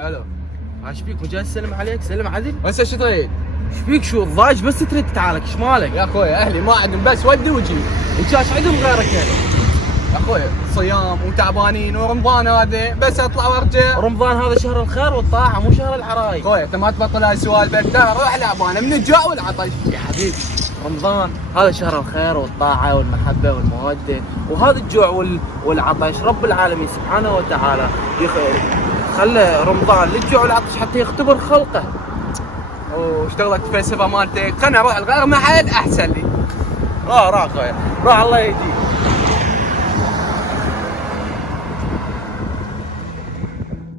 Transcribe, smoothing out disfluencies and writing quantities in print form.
الو. ايش فيك وجاي اسلم عليك؟ سلم عدل. هسه شو تريد؟ ايش فيك شو الضايج بس ترد تعالك ايش مالك؟ يا اخوي اهلي ما عندهم بس ودي وجي. انت ايش عندهم غيرك يعني؟ يا اخوي صيام وتعبانين ورمضان هذا بس اطلع وارجع. رمضان هذا شهر الخير والطاعه مو شهر العرايس. اخوي انت ما تبطل هاي السوالف، لا روح لعبانه من الجوع والعطش. يا حبيبي رمضان هذا شهر الخير والطاعه والمحبه والموده، وهذا الجوع والعطش رب العالمين سبحانه وتعالى خلى رمضان للجوع والعطش حتى يختبر خلقه. واشتغلت الفلسفه مالتك، خلنا اروح الغير محل احسن لي. راح اخويا راح الله يهديك.